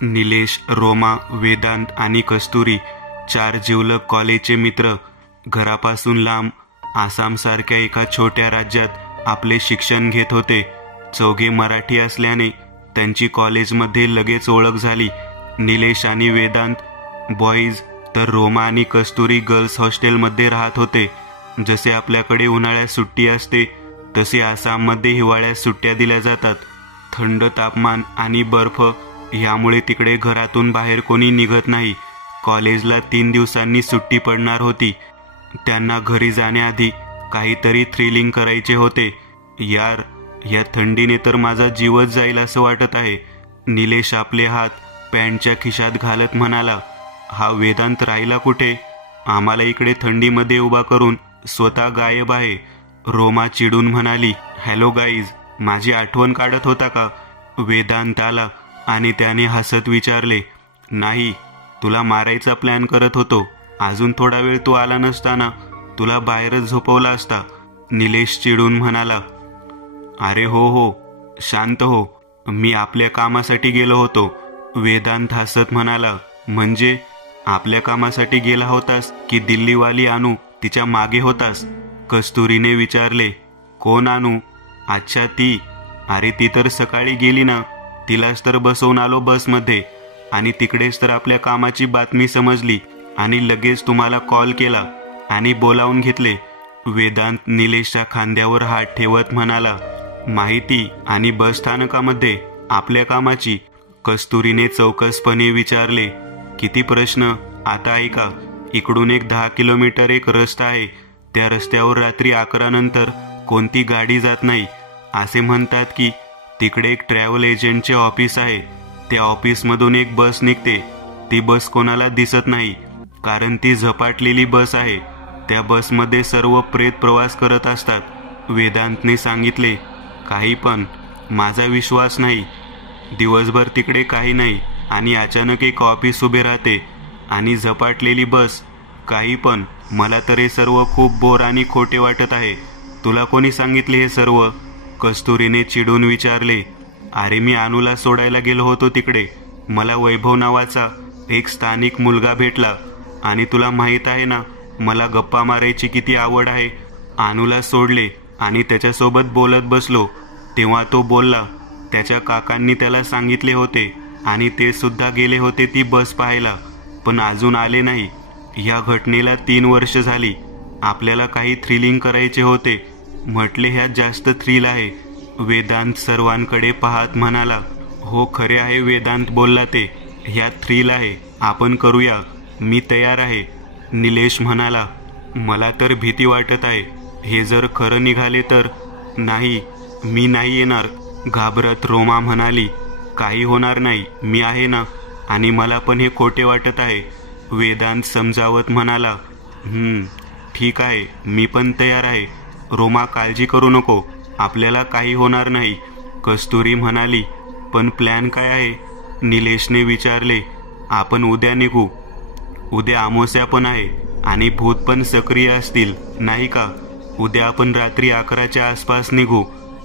निलेश, रोमा, वेदांत आणि कस्तुरी 4 जिवलग कॉलेजचे मित्र घरापासून लांब आसामसारख्या एका छोट्या राज्यात आपले शिक्षण घेत होते. चौघे मराठी असल्याने त्यांची कॉलेजमध्ये लगेच ओळख झाली. निलेश आणि वेदांत बॉईज तर रोमा आणि कस्तुरी गर्ल्स हॉस्टेलमध्ये राहत होते. जसे आपल्याकडे उन्हाळ्यात सुट्टी असते तसे आसाममध्ये हिवाळ्यात सुट्ट्या दिल्या जातात. थंड तापमान आणि बर्फ यामुळे तिकडे घरातून बाहेर कोणी निघत नाही. कॉलेजला 3 दिवसांनी सुट्टी पडणार होती. त्यांना घरी जाण्याआधी काहीतरी थ्रिलिंग करायचे होते. यार, या थंडीने तर माझा जीवच जाईल असं वाटत आहे. निलेश आपले हात पॅन्टच्या खिशात घालत म्हणाला. हा वेदांत राहिला कुठे? आम्हाला इकडे थंडीमध्ये उभा करून स्वतः गायब आहे. रोमा चिडून म्हणाली. हॅलो गाईज, माझी आठवण काढत होता का? वेदांत आला आणि त्याने हसत विचारले. नाही, तुला मारायचा प्लॅन करत होतो. अजून थोडा वेळ तू आला नसताना तुला बाहेरच झोपवला असता. निलेश चिडून म्हणाला. अरे हो, शांत हो, मी आपल्या कामासाठी गेलो होतो. वेदांत हसत म्हणाला. म्हणजे आपल्या कामासाठी गेला होतास की दिल्लीवाली आणू तिच्या मागे होतास? कस्तुरीने विचारले. कोण आणू? अच्छा, ती. अरे ती तर सकाळी गेली ना. तिलाच तर बसवून आलो बसमध्ये आणि तिकडेच तर आपल्या कामाची बातमी समजली आणि लगेच तुम्हाला कॉल केला आणि बोलावून घेतले. वेदांत निलेशच्या खांद्यावर हात ठेवत म्हणाला. माहिती आणि बस स्थानकामध्ये आपल्या कामाची? कस्तुरीने चौकसपणे विचारले. किती प्रश्न? आता ऐका, इकडून एक 10 किलोमीटर एक रस्ता आहे. त्या रस्त्यावर रात्री 11 नंतर कोणती गाडी जात नाही. असे म्हणतात की तिकडे एक ट्रॅव्हल एजंटचे ऑफिस आहे. त्या ऑफिसमधून एक बस निघते. ती बस कोणाला दिसत नाही कारण ती झपाटलेली बस आहे. त्या बसमध्ये सर्व प्रेत प्रवास करत असतात. वेदांतने सांगितले. काही पण, माझा विश्वास नाही. दिवसभर तिकडे काही नाही आणि अचानक एक ऑफिस उभे राहते आणि झपाटलेली बस. काही पण, मला तर हे सर्व खूप बोर आणि खोटे वाटत आहे. तुला कोणी सांगितले हे सर्व? कस्तुरीने चिडून विचारले. अरे मी अनुला सोडायला गेलो होतो तिकडे. मला वैभव नावाचा एक स्थानिक मुलगा भेटला आणि तुला माहीत आहे ना मला गप्पा मारायची किती आवड आहे. अनुला सोडले आणि त्याच्यासोबत बोलत बसलो तेव्हा तो बोलला त्याच्या काकांनी त्याला सांगितले होते आणि ते सुद्धा गेले होते ती बस पाहायला, पण अजून आले नाही. ह्या घटनेला 3 वर्ष झाली. आपल्याला काही थ्रिलिंग करायचे होते. म्हटले ह्यात जास्त थ्रिल आहे. वेदांत सर्वांकडे पाहत म्हणाला. हो, खरे आहे वेदांत बोलला ते. ह्यात थ्रिल आहे. आपण करूया. मी तयार आहे. निलेश म्हणाला. मला तर भीती वाटत आहे. हे जर खरं निघाले तर? नाही, मी नाही येणार, घाबरत रोमा म्हणाली. काही होणार नाही, मी आहे ना. आणि मला पण हे खोटे वाटत आहे. वेदांत समजावत म्हणाला. ठीक आहे, मी पण तयार आहे. रोमा, काळजी करू नको, आपल्याला काही होणार नाही. कस्तुरी म्हणाली. पण प्लॅन काय आहे? निलेशने विचारले. आपण उद्या निघू. उद्या अमावस्या पण आहे आणि भूत पण सक्रिय असतील, नाही का? उद्या आपण रात्री 11च्या आसपास निघू.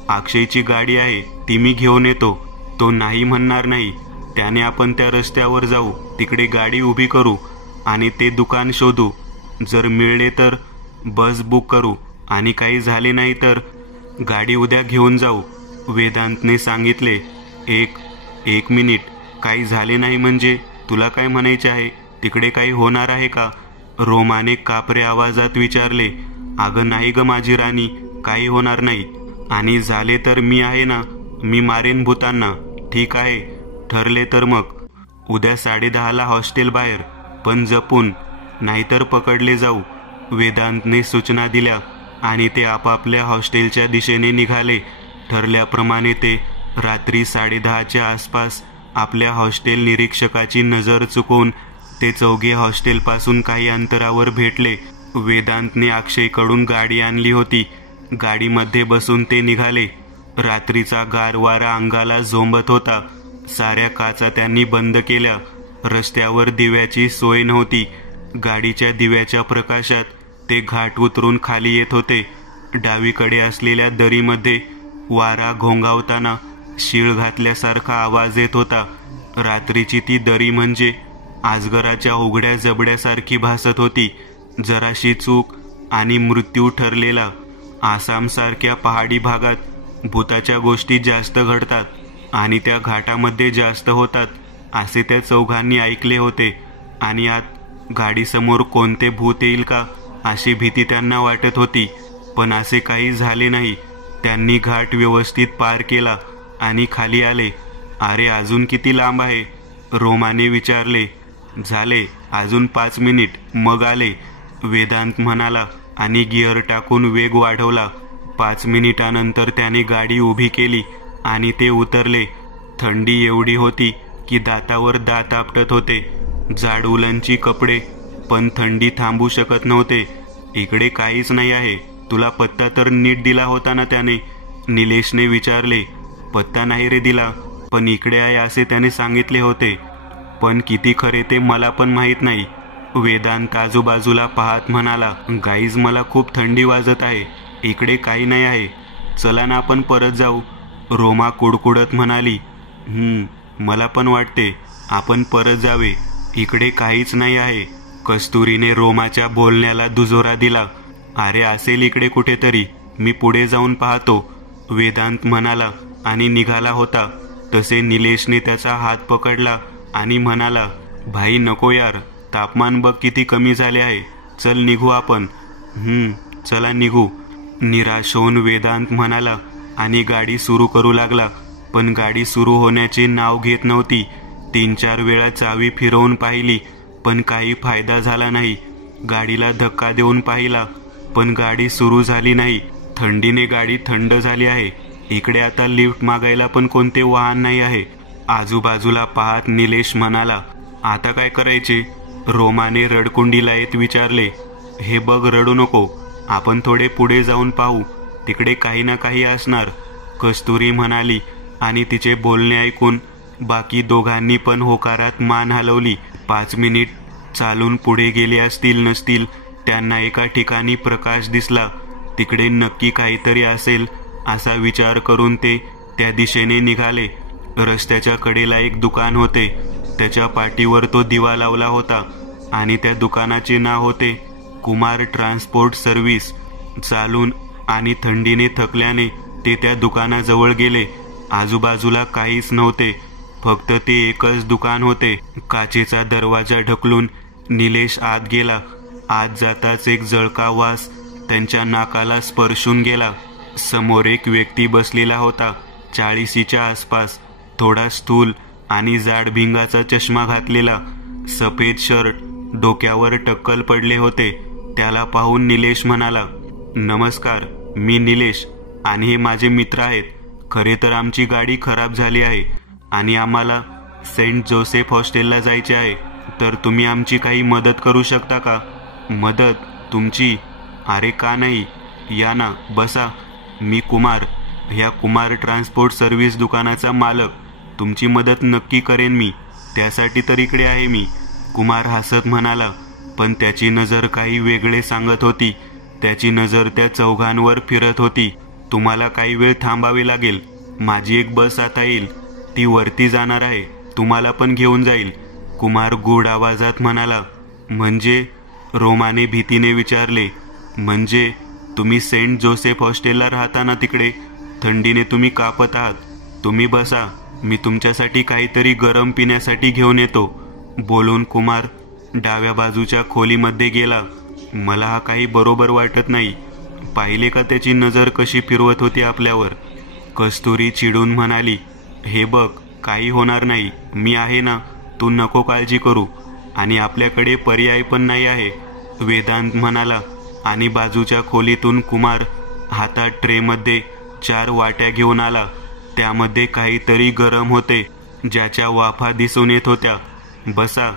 अक्षयची गाडी आहे, ती मी घेऊन येतो. तो नाही म्हणणार नाही. त्याने आपण त्या रस्त्यावर जाऊ, तिकडे गाडी उभी करू आणि ते दुकान शोधू. जर मिळले तर बस बुक करू आणि काही झाले नाही तर गाडी उद्या घेऊन जाऊ. वेदांतने सांगितले. एक मिनिट, काही झाले नाही म्हणजे तुला काय म्हणायचे आहे? तिकडे काही होणार आहे का? रोमाने कापरे आवाजात विचारले. अगं नाही ग माझी राणी, काही होणार नाही. आणि झाले तर मी आहे ना, मी मारेन भूतांना. ठीक आहे, ठरले तर मग उद्या 10:30ला हॉस्टेल बाहेर, पण जपून, नाहीतर पकडले जाऊ. वेदांतने सूचना दिल्या आणि ते आपापल्या हॉस्टेलच्या दिशेने निघाले. ठरल्याप्रमाणे ते रात्री 10:30च्या आसपास आपल्या हॉस्टेल निरीक्षकाची नजर चुकवून ते चौघे हॉस्टेलपासून काही अंतरावर भेटले. वेदांतने अक्षयकडून गाडी आणली होती. गाडीमध्ये बसून ते निघाले. रात्रीचा गार वारा अंगाला झोंबत होता. साऱ्या काचा त्यांनी बंद केल्या. रस्त्यावर दिव्याची सोय नव्हती. गाडीच्या दिव्याच्या प्रकाशात ते घाट उतरून खाली येत होते. डावीकडे असलेल्या दरीमध्ये वारा घोंगावताना शीळ घातल्यासारखा आवाज येत होता. रात्रीची ती दरी म्हणजे आजगराच्या उघड्या जबड्यासारखी भासत होती. जराशी चूक आणि मृत्यू ठरलेला. आसामसारख्या पहाडी भागात भूताच्या गोष्टी जास्त घडतात आणि त्या घाटामध्ये जास्त होतात असे त्या चौघांनी ऐकले होते. आणि आत गाडीसमोर कोणते भूत येईल का अशी भीती त्यांना वाटत होती. पण असे काही झाले नाही. त्यांनी घाट व्यवस्थित पार केला आणि खाली आले. अरे अजून किती लांब आहे? रोमाने विचारले. झाले अजून 5 मिनिट मग आले, वेदांत म्हणाला आणि गिअर टाकून वेग वाढवला. 5 मिनिटानंतर त्याने गाडी उभी केली आणि ते उतरले. थंडी एवढी होती की दातावर दात आपटत होते. जाड उलनची कपडे, पण थंडी थांबू शकत नव्हते. इकडे काहीच नाही आहे. तुला पत्ता तर नीट दिला होता ना त्याने? निलेशने विचारले. पत्ता नाही रे दिला, पण इकडे आहे असे त्याने सांगितले होते. पण किती खरे ते मला पण माहीत नाही. वेदांत आजूबाजूला पाहत म्हणाला. गाईज मला खूप थंडी वाजत आहे. इकडे काही नाही आहे. चला ना आपण परत जाऊ. रोमा कुडकुडत म्हणाली. मला पण वाटते आपण परत जावे. इकडे काहीच नाही आहे. कस्तुरीने रोमाच्या बोलण्याला दुजोरा दिला. अरे असेल इकडे कुठेतरी, मी पुढे जाऊन पाहतो, वेदांत म्हणाला आणि निघाला होता. तसे निलेशने त्याचा हात पकडला आणि म्हणाला. भाई नको यार, तापमान बघ किती कमी झाले आहे. चल निघू आपण. चला निघू, निराश होऊन वेदांत म्हणाला आणि गाडी सुरू करू लागला. पण गाडी सुरू होण्याचे नाव घेत नव्हती. 3-4 वेळा चावी फिरवून पाहिली पण काही फायदा झाला नाही. गाडीला धक्का देऊन पाहिला पण गाडी सुरू झाली नाही. थंडीने गाडी थंड झाली आहे. इकडे आता लिफ्ट मागायला पण कोणते वाहन नाही आहे. आजूबाजूला पाहत निलेश म्हणाला. आता काय करायचे? रोमाने रडकुंडीला येत विचारले. हे बघ रडू नको, आपण थोडे पुढे जाऊन पाहू, तिकडे काही ना काही असणार, कस्तुरी म्हणाली. आणि तिचे बोलणे ऐकून बाकी दोघांनी पण होकारात मान हलवली. 5 मिनिट चालून पुढे गेले असतील नसतील, त्यांना एका ठिकाणी प्रकाश दिसला. तिकडे नक्की काहीतरी असेल असा विचार करून ते त्या दिशेने निघाले. रस्त्याच्या कडेला एक दुकान होते. त्याच्या पाठीवर तो दिवा लावला होता आणि त्या दुकानाचे नाव होते कुमार ट्रान्सपोर्ट सर्व्हिस. चालून आणि थंडीने थकल्याने ते त्या दुकानाजवळ गेले. आजूबाजूला काहीच नव्हते, फक्त ते एकच दुकान होते. काचेचा दरवाजा ढकलून निलेश आत गेला. आत जाताच एक जळका वास त्यांच्या नाकाला स्पर्शून गेला. समोर एक व्यक्ती बसलेला होता, 40च्या आसपास, थोडा स्थूल आणि जाड भिंगाचा चष्मा घातलेला, सफेद शर्ट, डोक्यावर टक्कल पडले होते. त्याला पाहून निलेश म्हणाला. नमस्कार, मी निलेश आणि हे माझे मित्र आहेत. खरे तर आमची गाडी खराब झाली आहे आणि आम्हाला सेंट जोसेफ हॉस्टेलला जायचे आहे, तर तुम्ही आमची काही मदत करू शकता का? मदत तुमची? अरे का नाही, या ना बसा. मी कुमार, ह्या कुमार ट्रान्सपोर्ट सर्व्हिस दुकानाचा मालक. तुमची मदत नक्की करेन मी, त्यासाठी तर इकडे आहे मी, कुमार हसत म्हणाला. पण त्याची नजर काही वेगळे सांगत होती. त्याची नजर त्या चौघांवर फिरत होती. तुम्हाला काही वेळ थांबावे लागेल. माझी एक बस आता येईल, ती वरती जाणार आहे, तुम्हाला पण घेऊन जाईल, कुमार गूढ आवाजात म्हणाला. म्हणजे? रोमाने भीतीने विचारले. म्हणजे तुम्ही सेंट जोसेफ हॉस्टेलला राहता ना तिकडे? थंडीने तुम्ही कापत आहात. तुम्ही बसा, मी तुमच्यासाठी काहीतरी गरम पिण्यासाठी घेऊन येतो, बोलून कुमार डाव्या बाजूच्या खोलीमध्ये गेला. मला हा काही बरोबर वाटत नाही. पाहिले का त्याची नजर कशी फिरवत होती आपल्यावर? कस्तुरी चिडून म्हणाली. हे बघ, काही होणार नाही, मी आहे ना, तू नको काळजी करू. आणि आपल्याकडे पर्याय पण नाही आहे, वेदांत म्हणाला. आणि बाजूच्या खोलीतून कुमार हातात ट्रेमध्ये 4 वाट्या घेऊन आला. त्यामध्ये काहीतरी गरम होते, ज्याच्या वाफा दिसून येत होत्या. बसा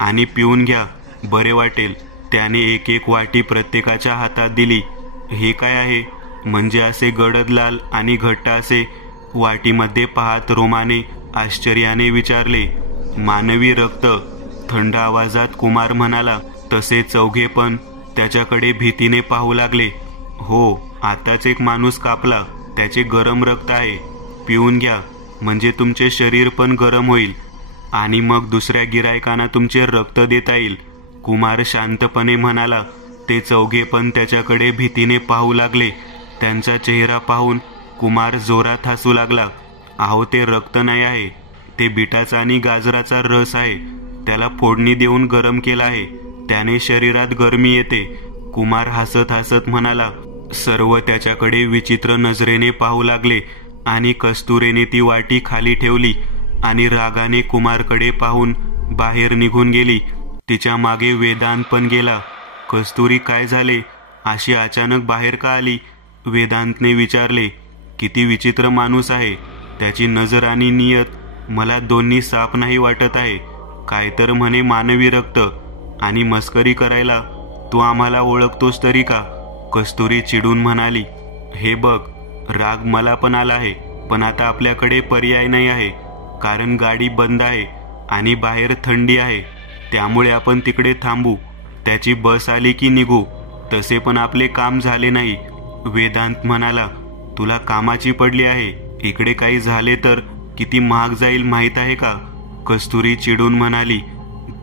आणि पिऊन घ्या, बरे वाटेल. त्याने एक वाटी प्रत्येकाच्या हातात दिली. हे काय आहे? म्हणजे असे गडद लाल आणि घट्ट असे? वाटीमध्ये पाहत रोमाने आश्चर्याने विचारले. मानवी रक्त, थंड आवाजात कुमार म्हणाला. तसे चौघे पण त्याच्याकडे भीतीने पाहू लागले. हो, आताच एक माणूस कापला, त्याचे गरम रक्त आहे, पिऊन घ्या, म्हणजे तुमचे शरीर पण गरम होईल. आणि मग दुसऱ्या गिरायकांना तुमचे रक्त देता येईल. कुमार शांतपणे म्हणाला. ते चौघे पण त्याच्याकडे भीतीने पाहू लागले. त्यांचा चेहरा पाहून कुमार जोरात हसू लागला. अहो, ते रक्त नाही आहे, ते बिटाचा आणि गाजराचा रस आहे. त्याला फोडणी देऊन गरम केला आहे, त्याने शरीरात गरमी येते. कुमार हसत हसत म्हणाला. सर्व त्याच्याकडे विचित्र नजरेने पाहू लागले आणि कस्तुरीने ती वाटी खाली ठेवली आणि रागाने कुमारकडे पाहून बाहेर निघून गेली. तिच्या मागे वेदांत पण गेला. कस्तुरी, काय झाले? अशी अचानक बाहेर का आली? वेदांतने विचारले. किती विचित्र माणूस आहे. त्याची नजर आणि नियत मला दोन्ही साफ नाही वाटत आहे. काय तर म्हणे मानवी रक्त, आणि मस्करी करायला. तू आम्हाला ओळखतोस तरी का? कस्तुरी चिडून म्हणाली. हे बघ, राग मला पण आला आहे, पण आता आपल्याकडे पर्याय नाही आहे. कारण गाडी बंद आहे आणि बाहेर थंडी आहे. त्यामुळे आपण तिकडे थांबू. त्याची बस आली की निघू. तसे पण आपले काम झाले नाही. वेदांत म्हणाला. तुला कामाची पडली आहे. इकडे काही झाले तर किती महाग जाईल माहीत आहे का? कस्तुरी चिडून म्हणाली.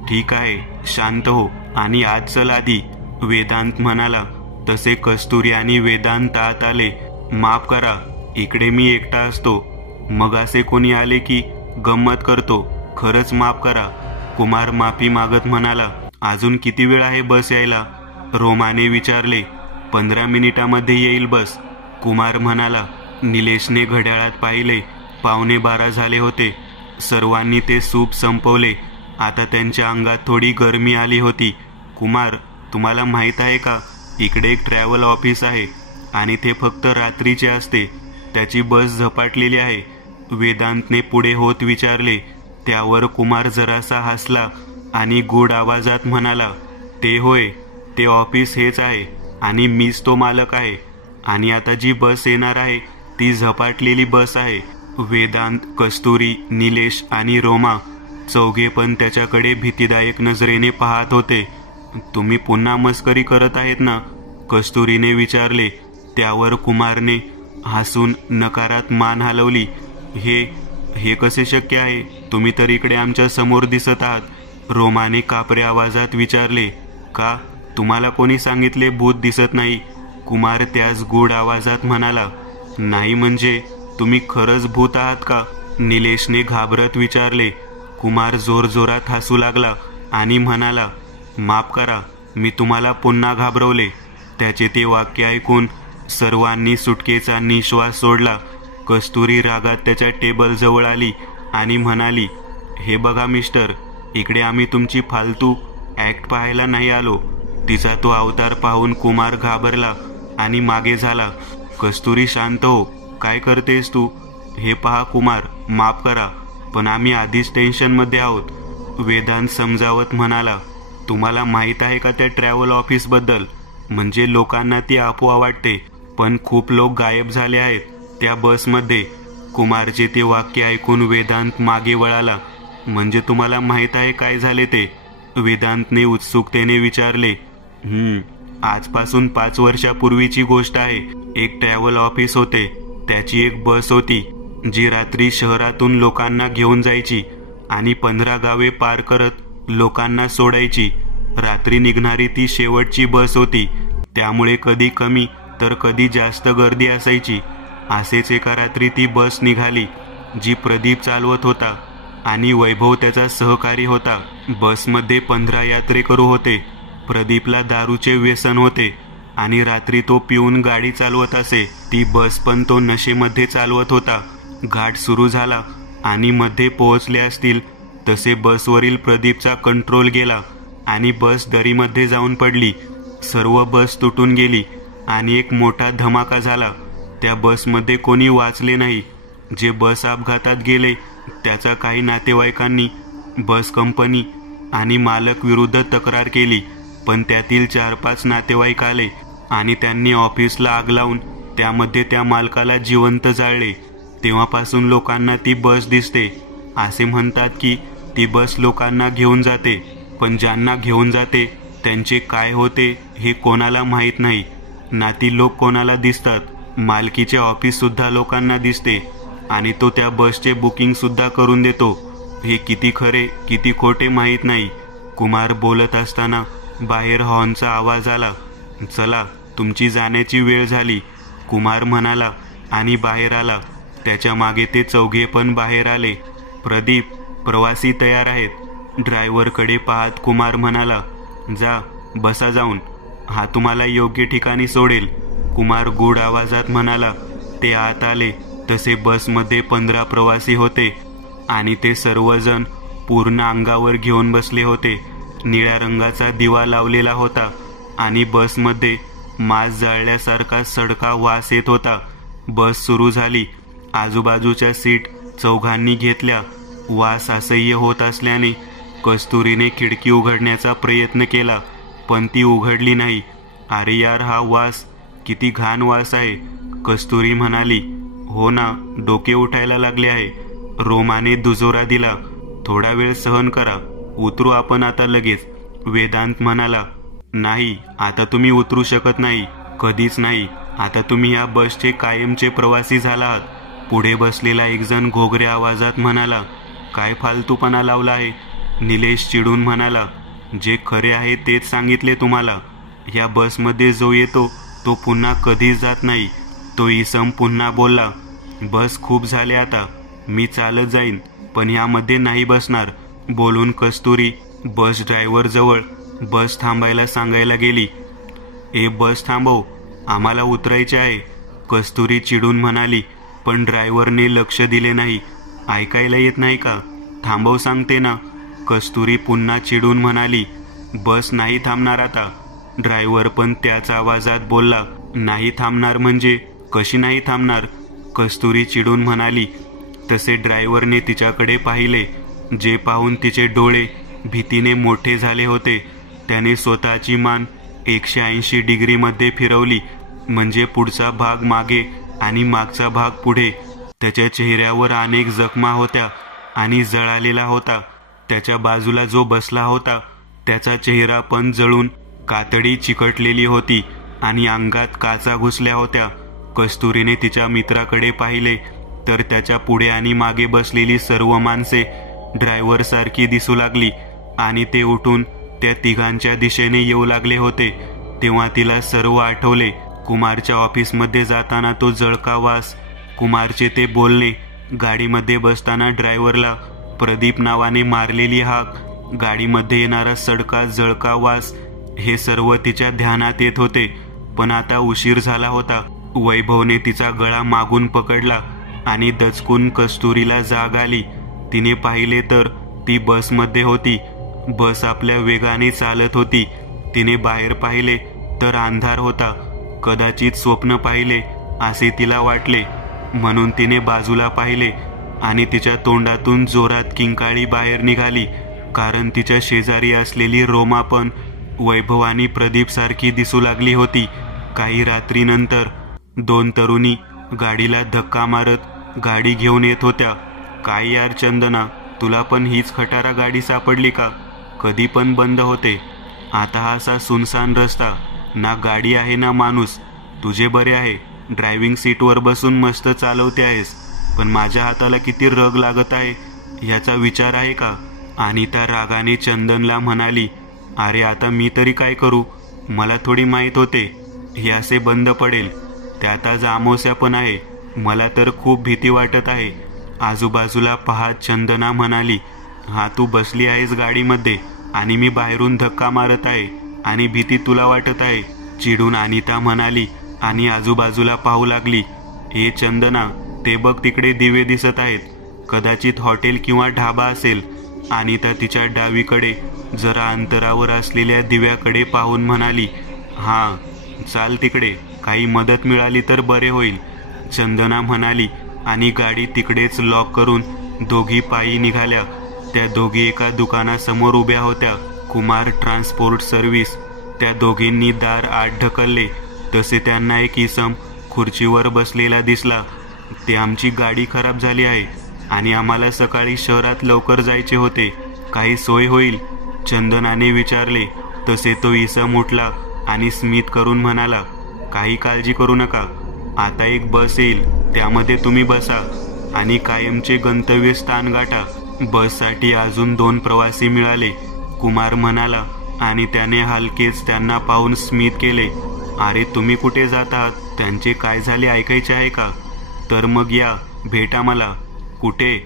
ठीक आहे, शांत हो आणि आज चल आधी, वेदांत म्हणाला. तसे कस्तुरी आणि वेदांत आत आले. माफ करा, इकडे मी एकटा असतो. मग असे कोणी आले की गंमत करतो. खरंच माफ करा, कुमार माफी मागत म्हणाला. अजून किती वेळ आहे बस यायला? रोमाने विचारले. 15 मिनिटामध्ये येईल बस, कुमार म्हणाला. निलेशने घड्याळात पाहिले. 11:15 झाले होते. सर्वांनी ते सूप संपवले. आता त्यांच्या अंगात थोडी गरमी आली होती. कुमार, तुम्हाला माहीत आहे का, इकडे एक ट्रॅव्हल ऑफिस आहे आणि ते फक्त रात्रीचे असते. त्याची बस झपाटलेली आहे, वेदांतने पुढे होत विचारले. त्यावर कुमार जरासा हसला आणि गोड आवाजात म्हणाला. ते होय, ते ऑफिस हेच आहे आणि मीच तो मालक आहे. आणि आता जी बस येणार आहे ती झपाटलेली बस आहे. वेदांत, कस्तुरी, निलेश आणि रोमा चौघे पण त्याच्याकडे भीतीदायक नजरेने पाहत होते. तुम्ही पुन्हा मस्करी करत आहेत ना? कस्तुरीने विचारले. त्यावर कुमारने हसून नकारात मान हलवली. हे कसे शक्य आहे? तुम्ही तर इकडे आमच्या समोर दिसत आहात, रोमाने कापऱ्या आवाजात विचारले. का? तुम्हाला कोणी सांगितले भूत दिसत नाही? कुमार त्याच गोड आवाजात म्हणाला. नाही म्हणजे तुम्ही खरंच भूत आहात का? निलेशने घाबरत विचारले. कुमार जोरजोरात हसू लागला आणि म्हणाला. माफ करा, मी तुम्हाला पुन्हा घाबरवले. त्याचे ते वाक्य ऐकून सर्वांनी सुटकेचा निश्वास सोडला. कस्तुरी रागात त्याच्या टेबल जवळ आली आणि म्हणाली. हे बघा मिस्टर, इकडे आम्ही तुमची फालतू ऍक्ट पाहायला नाही आलो. तिचा तो अवतार पाहून कुमार घाबरला आणि मागे झाला. कस्तुरी, शांत हो. काय करतेस तू? हे पहा कुमार, माफ करा, पण आम्ही आधीच टेन्शनमध्ये आहोत, वेदांत समजावत म्हणाला. तुम्हाला माहीत आहे का त्या ट्रॅव्हल ऑफिसबद्दल? म्हणजे लोकांना ती अफवा वाटते, पण खूप लोक गायब झाले आहेत त्या बसमध्ये. कुमारचे ते वाक्य ऐकून वेदांत मागे वळाला. म्हणजे तुम्हाला माहीत आहे काय झाले ते? वेदांतने उत्सुकतेने विचारले. आजपासून 5 वर्षापूर्वीची गोष्ट आहे. एक ट्रॅव्हल ऑफिस होते. त्याची एक बस होती जी रात्री शहरातून लोकांना घेऊन जायची आणि 15 गावे पार करत लोकांना सोडायची. रात्री निघणारी ती शेवटची बस होती. त्यामुळे कधी कमी तर कधी जास्त गर्दी असायची. असेच एका रात्री ती बस निघाली जी प्रदीप चालवत होता आणि वैभव त्याचा सहकारी होता. बसमध्ये 15 यात्रेकरू होते. प्रदीपला दारूचे व्यसन होते आणि रात्री तो पिऊन गाडी चालवत असे. ती बस पण तो नशेमध्ये चालवत होता. घाट सुरू झाला आणि मध्ये पोहोचले असतील तसे बसवरील प्रदीपचा कंट्रोल गेला आणि बस दरीमध्ये जाऊन पडली. सर्व बस तुटून गेली आणि एक मोठा धमाका झाला. त्या बसमध्ये कोणी वाचले नाही. जे बस अपघातात गेले त्याचा काही नातेवाईकांनी बस कंपनी आणि मालक विरुद्ध तक्रार केली, पण त्यातील 4-5 नातेवाईक आले आणि त्यांनी ऑफिसला आग लावून त्यामध्ये त्या मालकाला जिवंत जाळले. तेव्हापासून लोकांना ती बस दिसते. असे म्हणतात की ती बस लोकांना घेऊन जाते, पण ज्यांना घेऊन जाते त्यांचे काय होते हे कोणाला माहीत नाही ना. ती लोक कोणाला दिसतात. मालकीचे ऑफिस सुद्धा लोकांना दिसते आणि तो त्या बसचे बुकिंग सुद्धा करून देतो. हे किती खरे किती खोटे माहीत नाही. कुमार बोलत असताना बाहेर हॉर्नचा आवाज आला. चला, तुमची जाण्याची वेळ झाली, कुमार म्हणाला आणि बाहेर आला. त्याच्या मागे ते चौघे पण बाहेर आले. प्रदीप, प्रवासी तयार आहेत. ड्रायव्हरकडे पाहत कुमार म्हणाला, जा बसा जाऊन, हा तुम्हाला योग्य ठिकाणी सोडेल. कुमार गोड आवाजात म्हणाला. ते आत आले तसे बसमध्ये 15 प्रवासी होते आणि ते सर्वजण पूर्ण अंगावर घेऊन बसले होते. निळ्या रंगाचा दिवा लावलेला होता आणि बसमध्ये मांस जाळल्यासारखा सडका वास येत होता. बस सुरू झाली. आजूबाजूच्या सीट चौघांनी घेतल्या. वास असह्य होत असल्याने कस्तुरीने खिडकी उघडण्याचा प्रयत्न केला, पण ती उघडली नाही. अरे यार, हा वास किती घाण वास आहे, कस्तुरी म्हणाली. हो ना, डोके उठायला लागले आहे. रोमाने दुजोरा दिला. थोडा वेळ सहन करा, उतरू आपण आता लगेच. वेदांत म्हणाला, नाही, आता तुम्ही उतरू शकत नाही, कधीच नाही. आता तुम्ही या बसचे कायमचे प्रवासी झाला आहात. पुढे बसलेला एक जण घोगऱ्या आवाजात म्हणाला. काय फालतूपणा लावला आहे, निलेश चिडून म्हणाला. जे खरे आहे तेच सांगितले तुम्हाला. या बसमध्ये जो येतो तो पुन्हा कधीच जात नाही. तो इसम पुन्हा बोलला. बस खूप झाले आता, मी चालत जाईन, पण यामध्ये नाही बसणार. बोलून कस्तुरी बस ड्रायव्हर जवळ बस थांबायला सांगायला गेली. ए, बस थांबव, आम्हाला उतरायचे आहे, कस्तुरी चिडून म्हणाली. पण ड्रायव्हरने लक्ष दिले नाही. ऐकायला येत नाही का? थांबव सांगते ना, कस्तुरी पुन्हा चिडून म्हणाली. बस नाही थांबणार आता. ड्रायव्हर पण त्याच आवाजात बोलला. नाही थांबणार म्हणजे कशी नाही थांबणार, कस्तुरी चिडून म्हणाली. तसे ड्रायव्हरने तिच्याकडे पाहिले, जे पाहून तिचे डोळे भीतीने मोठे झाले होते. त्याने स्वतःची मान 180 डिग्रीमध्ये फिरवली, म्हणजे पुढचा भाग मागे आणि मागचा भाग पुढे. त्याच्या चेहऱ्यावर अनेक जखमा होत्या आणि जळालेला होता. त्याच्या बाजूला जो बसला होता त्याचा चेहरा पण जळून कातडी चिकटलेली होती आणि अंगात काचा घुसल्या होत्या. कस्तुरीने तिच्या मित्राकडे पाहिले तर त्याच्या पुढे आणि मागे बसलेली सर्व माणसे ड्रायव्हर सारखी दिसू लागली आणि ते उठून त्या तिघांच्या दिशेने येऊ लागले होते. तेव्हा तिला सर्व आठवले. कुमारच्या ऑफिसमध्ये जाताना तो जळका वास, कुमारचे ते बोलणे, गाडीमध्ये बसताना ड्रायव्हरला प्रदीप नावाने मारलेली हाक, गाडीमध्ये येणारा सडका जळका वास, हे सर्व तिच्या ध्यानात येत होते. पण आता उशीर झाला होता. वैभवने तिचा गळा मागून पकडला आणि दचकून कस्तुरीला जाग आली. तिने पाहिले तर ती बसमध्ये होती. बस आपल्या वेगाने चालत होती. तिने बाहेर पाहिले तर अंधार होता. कदाचित स्वप्न पाहिले असे तिला वाटले, म्हणून तिने बाजूला पाहिले आणि तिच्या तोंडातून जोरात किंकाळी बाहेर निघाली, कारण तिच्या शेजारी असलेली रोमा पण वैभव आणि प्रदीप सारखी दिसू लागली होती. काही रात्रीनंतर 2 तरुणी गाडीला धक्का मारत गाडी घेऊन येत होत्या. काय यार चंदना, तुला पण हीच खटारा गाडी सापडली का? कधी पण बंद होते. आता हा असा सुनसान रस्ता, ना गाडी आहे ना माणूस. तुझे बरे आहे, ड्रायव्हिंग सीटवर बसून मस्त चालवते आहेस, पण माझ्या हाताला किती रग लागत आहे याचा विचार आहे का? अनिता रागाने चंदनला म्हणाली. अरे आता मी तरी काय करू? मला थोडी माहीत होते हे असे बंद पडेल. त्यात आज अमावस्या पण आहे. मला तर खूप भीती वाटत आहे. आजूबाजूला पाहत चंदना म्हणाली. हा, तू बसली आहेस गाडीमध्ये आणि मी बाहेरून धक्का मारत आहे आणि भीती तुला वाटत आहे, चिडून अनिता म्हणाली आणि आजूबाजूला पाहू लागली. हे चंदना, ते बघ तिकडे दिवे दिसत आहेत, कदाचित हॉटेल किंवा ढाबा असेल. अनिता तिच्या डावीकडे जरा अंतरावर असलेल्या दिव्याकडे पाहून म्हणाली. हां, चाल तिकडे, काही मदत मिळाली तर बरे होईल, चंदना म्हणाली आणि गाडी तिकडेच लॉक करून दोघी पायी निघाल्या. त्या दोघी एका दुकानासमोर उभ्या होत्या. Kumar transport service. त्या दोघींनी दार आत ढकलले तसे त्यांना एक इसम खुर्चीवर बसलेला दिसला. ते आमची गाडी खराब झाली आहे आणि आम्हाला सकाळी शहरात लवकर जायचे होते, काही सोय होईल? चंदनाने विचारले. तसे तो इसम उठला आणि स्मित करून म्हणाला. काही काळजी करू नका, आता एक बस येईल, त्यामध्ये तुम्ही बसा आणि कायमचे गंतव्यस्थान गाठा. बससाठी अजून 2 प्रवासी मिळाले. कुमार म्हणाला आणि त्याने हलकेच त्यांना पाहून स्मित केले. अरे तुम्ही कुठे जातात? त्यांचे काय झाले ऐकायचे आहे का? तर मग या, भेटा मला. कुठे?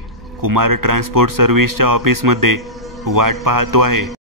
कुमार ट्रान्सपोर्ट सर्व्हिसच्या ऑफिसमध्ये. वाट पाहतो आहे.